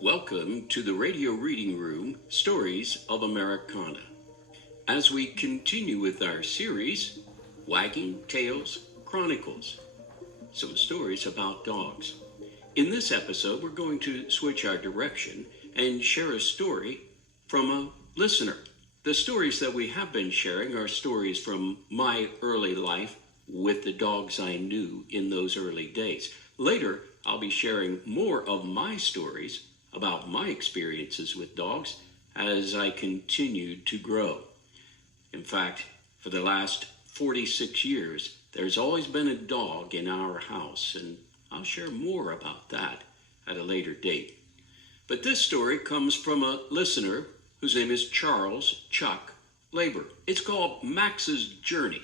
Welcome to the Radio Reading Room, Stories of Americana. As we continue with our series, Wagging Tails Chronicles, some stories about dogs. In this episode, we're going to switch our direction and share a story from a listener. The stories that we have been sharing are stories from my early life with the dogs I knew in those early days. Later, I'll be sharing more of my stories about my experiences with dogs as I continued to grow. In fact, for the last 46 years, there's always been a dog in our house, and I'll share more about that at a later date. But this story comes from a listener whose name is Charles Chuck Labor. It's called Max's Journey,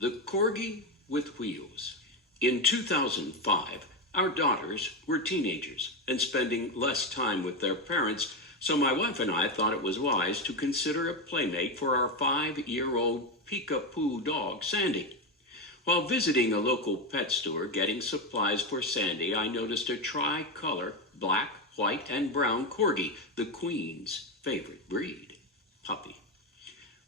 the Corgi with Wheels. In 2005, our daughters were teenagers and spending less time with their parents, so my wife and I thought it was wise to consider a playmate for our 5-year-old Peekapoo dog, Sandy. While visiting a local pet store getting supplies for Sandy, I noticed a tri-color black, white, and brown Corgi, the Queen's favorite breed, puppy.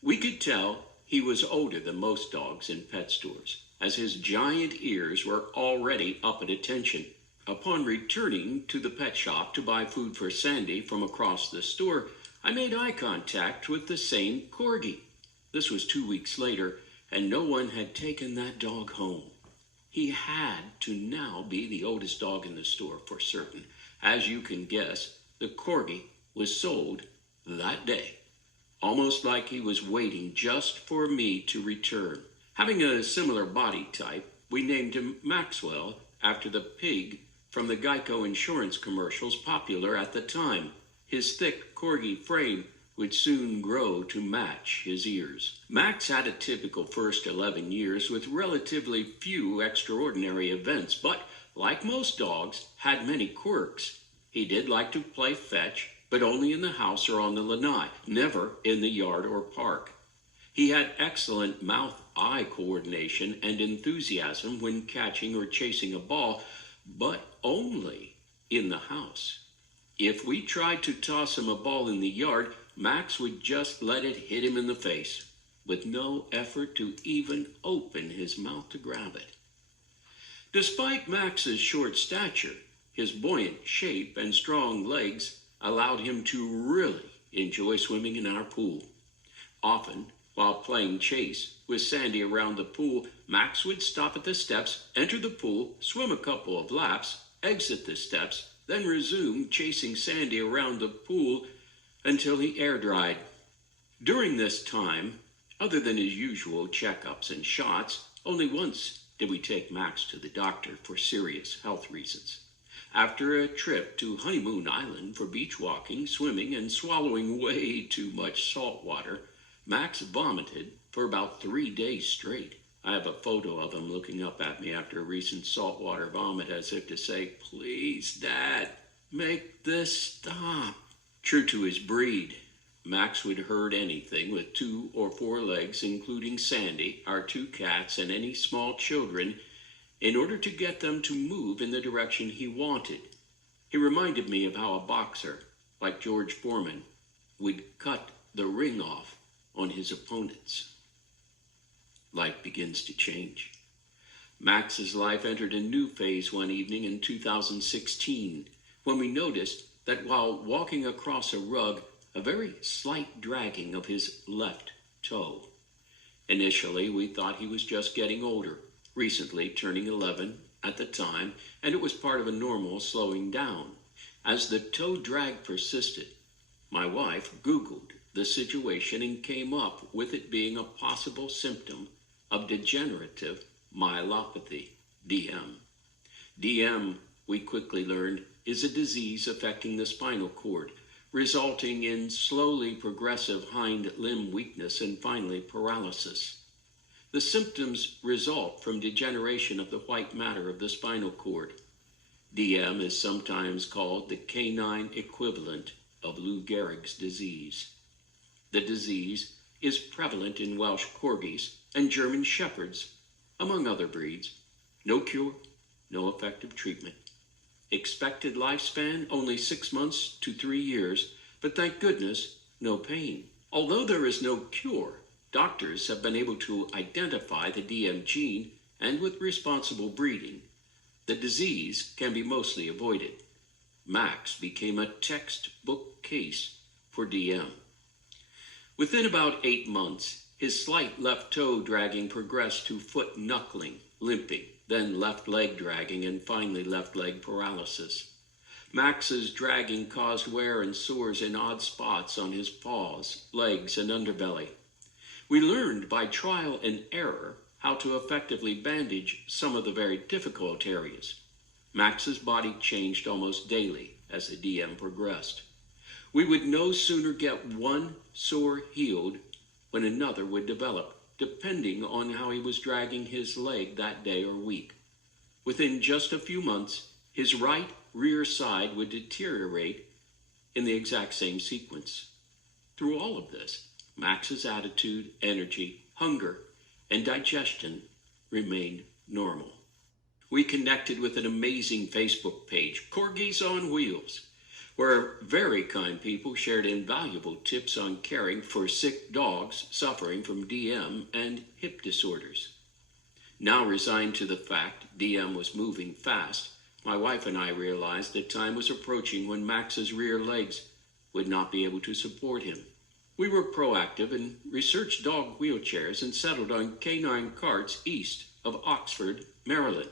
We could tell he was older than most dogs in pet stores, as his giant ears were already up at attention. Upon returning to the pet shop to buy food for Sandy from across the store, I made eye contact with the same Corgi. This was 2 weeks later, and no one had taken that dog home. He had to now be the oldest dog in the store for certain. As you can guess, the Corgi was sold that day, almost like he was waiting just for me to return. Having a similar body type, we named him Maxwell after the pig from the Geico insurance commercials popular at the time. His thick Corgi frame would soon grow to match his ears. Max had a typical first 11 years with relatively few extraordinary events, but like most dogs, had many quirks. He did like to play fetch, but only in the house or on the lanai, never in the yard or park. He had excellent mouth-eye coordination and enthusiasm when catching or chasing a ball, but only in the house. If we tried to toss him a ball in the yard, Max would just let it hit him in the face, with no effort to even open his mouth to grab it. Despite Max's short stature, his buoyant shape and strong legs allowed him to really enjoy swimming in our pool. Often, while playing chase with Sandy around the pool, Max would stop at the steps, enter the pool, swim a couple of laps, exit the steps, then resume chasing Sandy around the pool until he air dried. During this time, other than his usual checkups and shots, only once did we take Max to the doctor for serious health reasons. After a trip to Honeymoon Island for beach walking, swimming, and swallowing way too much salt water, Max vomited for about 3 days straight. I have a photo of him looking up at me after a recent saltwater vomit as if to say, "Please, Dad, make this stop." True to his breed, Max would herd anything with 2 or 4 legs, including Sandy, our 2 cats, and any small children, in order to get them to move in the direction he wanted. He reminded me of how a boxer, like George Foreman, would cut the ring off on his opponents. Life begins to change. Max's life entered a new phase one evening in 2016, when we noticed that while walking across a rug, a very slight dragging of his left toe. Initially, we thought he was just getting older, recently turning 11 at the time, and it was part of a normal slowing down. As the toe drag persisted, my wife Googled the situation and came up with it being a possible symptom of degenerative myelopathy, DM. DM, we quickly learned, is a disease affecting the spinal cord, resulting in slowly progressive hind limb weakness and finally paralysis. The symptoms result from degeneration of the white matter of the spinal cord. DM is sometimes called the canine equivalent of Lou Gehrig's disease. The disease is prevalent in Welsh Corgis and German Shepherds, among other breeds. No cure, no effective treatment. Expected lifespan only 6 months to 3 years, but thank goodness, no pain. Although there is no cure, doctors have been able to identify the DM gene, and with responsible breeding, the disease can be mostly avoided. Max became a textbook case for DM. Within about 8 months, his slight left toe dragging progressed to foot knuckling, limping, then left leg dragging, and finally left leg paralysis. Max's dragging caused wear and sores in odd spots on his paws, legs, and underbelly. We learned by trial and error how to effectively bandage some of the very difficult areas. Max's body changed almost daily as the DM progressed. We would no sooner get one sore healed when another would develop, depending on how he was dragging his leg that day or week. Within just a few months, his right rear side would deteriorate in the exact same sequence. Through all of this, Max's attitude, energy, hunger, and digestion remained normal. We connected with an amazing Facebook page, Corgis on Wheels, where very kind people shared invaluable tips on caring for sick dogs suffering from DM and hip disorders. Now resigned to the fact DM was moving fast, my wife and I realized that time was approaching when Max's rear legs would not be able to support him. We were proactive and researched dog wheelchairs and settled on canine carts east of Oxford, Maryland.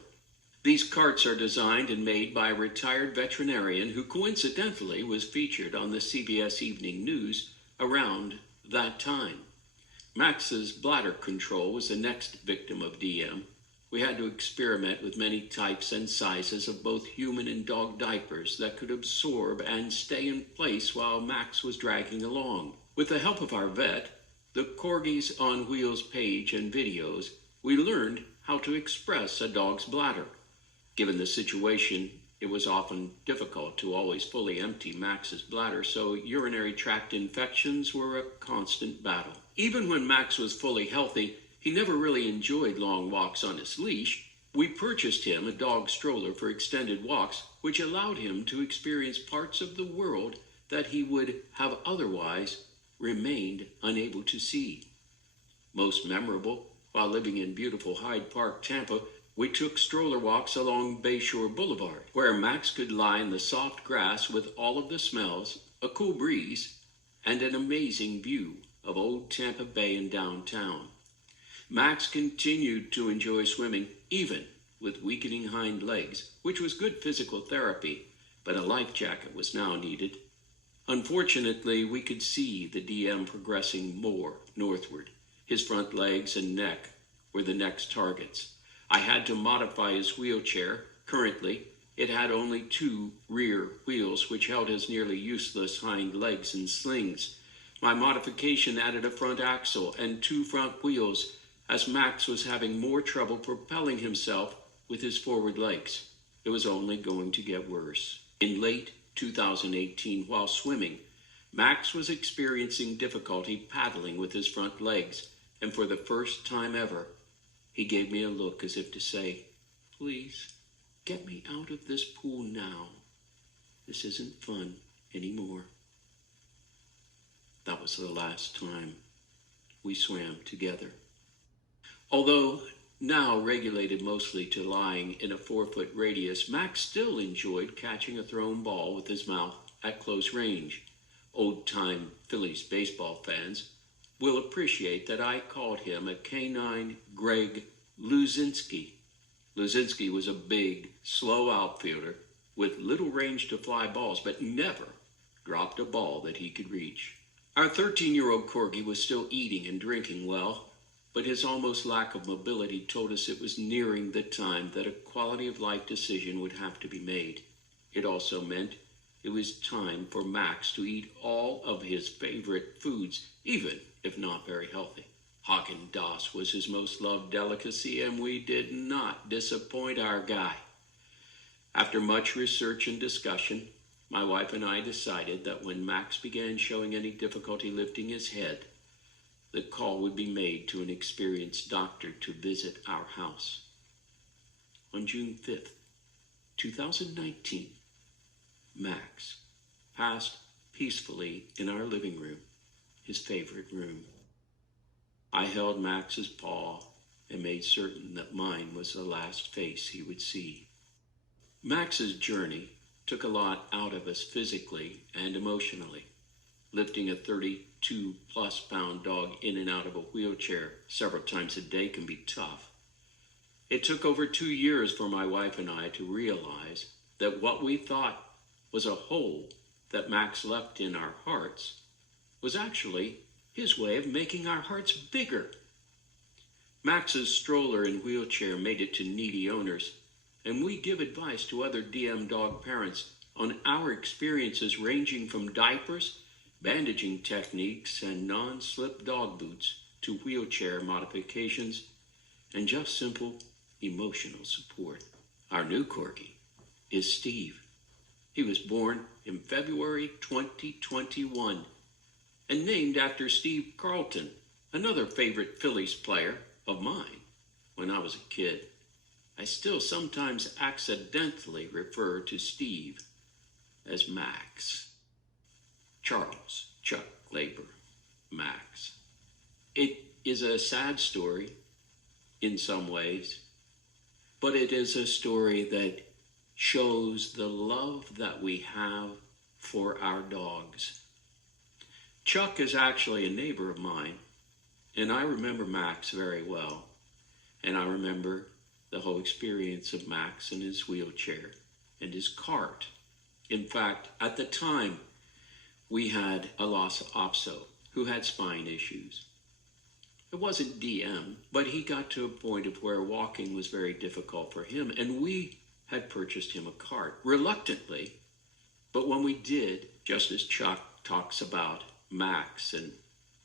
These carts are designed and made by a retired veterinarian who coincidentally was featured on the CBS Evening News around that time. Max's bladder control was the next victim of DM. We had to experiment with many types and sizes of both human and dog diapers that could absorb and stay in place while Max was dragging along. With the help of our vet, the Corgis on Wheels page and videos, we learned how to express a dog's bladder. Given the situation, it was often difficult to always fully empty Max's bladder, so urinary tract infections were a constant battle. Even when Max was fully healthy, he never really enjoyed long walks on his leash. We purchased him a dog stroller for extended walks, which allowed him to experience parts of the world that he would have otherwise remained unable to see. Most memorable, while living in beautiful Hyde Park, Tampa, we took stroller walks along Bayshore Boulevard, where Max could lie in the soft grass with all of the smells, a cool breeze, and an amazing view of old Tampa Bay and downtown. Max continued to enjoy swimming, even with weakening hind legs, which was good physical therapy, but a life jacket was now needed. Unfortunately, we could see the DM progressing more northward. His front legs and neck were the next targets. I had to modify his wheelchair. Currently, it had only 2 rear wheels, which held his nearly useless hind legs in slings. My modification added a front axle and 2 front wheels, as Max was having more trouble propelling himself with his forward legs. It was only going to get worse. In late 2018, while swimming, Max was experiencing difficulty paddling with his front legs, and for the first time ever, he gave me a look as if to say, "Please, get me out of this pool now. This isn't fun anymore." That was the last time we swam together. Although now regulated mostly to lying in a 4-foot radius, Max still enjoyed catching a thrown ball with his mouth at close range. Old-time Phillies baseball fans will appreciate that I called him a canine Greg Luzinski. Luzinski was a big, slow outfielder with little range to fly balls, but never dropped a ball that he could reach. Our 13-year-old Corgi was still eating and drinking well, but his almost lack of mobility told us it was nearing the time that a quality of life decision would have to be made. It also meant it was time for Max to eat all of his favorite foods, even if not very healthy. Haagen-Dazs was his most loved delicacy, and we did not disappoint our guy. After much research and discussion, my wife and I decided that when Max began showing any difficulty lifting his head, the call would be made to an experienced doctor to visit our house. On June 5th, 2019, Max passed peacefully in our living room, his favorite room. I held Max's paw and made certain that mine was the last face he would see. Max's journey took a lot out of us physically and emotionally. Lifting a 32-plus pound dog in and out of a wheelchair several times a day can be tough. It took over 2 years for my wife and I to realize that what we thought was a hole that Max left in our hearts was actually his way of making our hearts bigger. Max's stroller and wheelchair made it to needy owners, and we give advice to other DM dog parents on our experiences ranging from diapers, bandaging techniques, and non-slip dog boots to wheelchair modifications and just simple emotional support. Our new Corgi is Steve. He was born in February 2021 and named after Steve Carlton, another favorite Phillies player of mine when I was a kid. I still sometimes accidentally refer to Steve as Max. Charles Chuck Labor, Max. It is a sad story in some ways, but it is a story that shows the love that we have for our dogs. Chuck is actually a neighbor of mine, and I remember Max very well, and I remember the whole experience of Max and his wheelchair and his cart. In fact, at the time, we had a Lhasa Apso who had spine issues. It wasn't DM, but he got to a point of where walking was very difficult for him, and we had purchased him a cart, reluctantly. But when we did, just as Chuck talks about Max and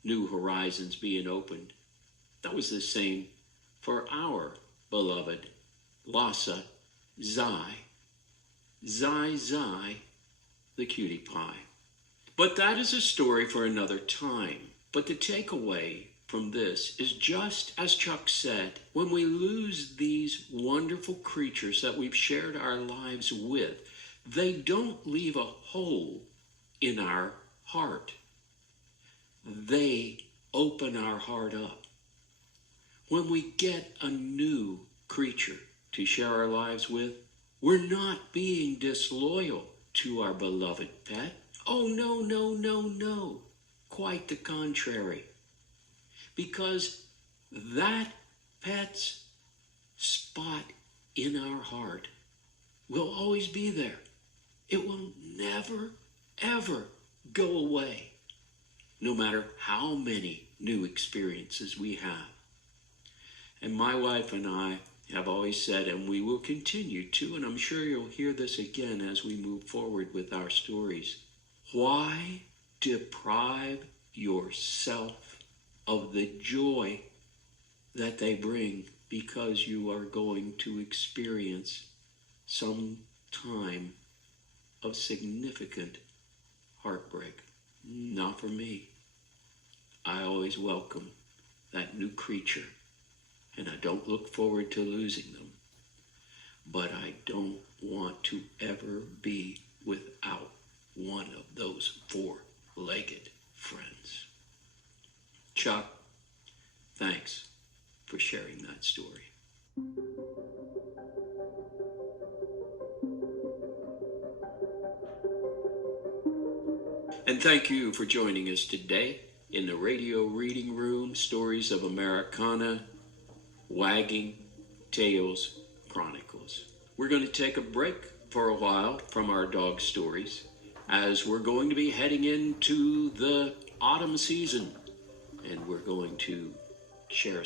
new horizons being opened, that was the same for our beloved Lhasa Zai, the cutie pie. But that is a story for another time. But the takeaway from this is, just as Chuck said, when we lose these wonderful creatures that we've shared our lives with, they don't leave a hole in our heart. They open our heart up. When we get a new creature to share our lives with, we're not being disloyal to our beloved pet. Oh, no, no, no, no. Quite the contrary. Because that pet's spot in our heart will always be there. It will never, ever go away, no matter how many new experiences we have. And my wife and I have always said, and we will continue to, and I'm sure you'll hear this again as we move forward with our stories, why deprive yourself of the joy that they bring because you are going to experience some time of significant heartbreak? Not for me. I always welcome that new creature, and I don't look forward to losing them, but I don't want to ever be without one of those four-legged friends. Chuck, thanks for sharing that story. And thank you for joining us today in the Radio Reading Room, Stories of Americana, Wagging Tails Chronicles. We're going to take a break for a while from our dog stories, as we're going to be heading into the autumn season, and we're going to share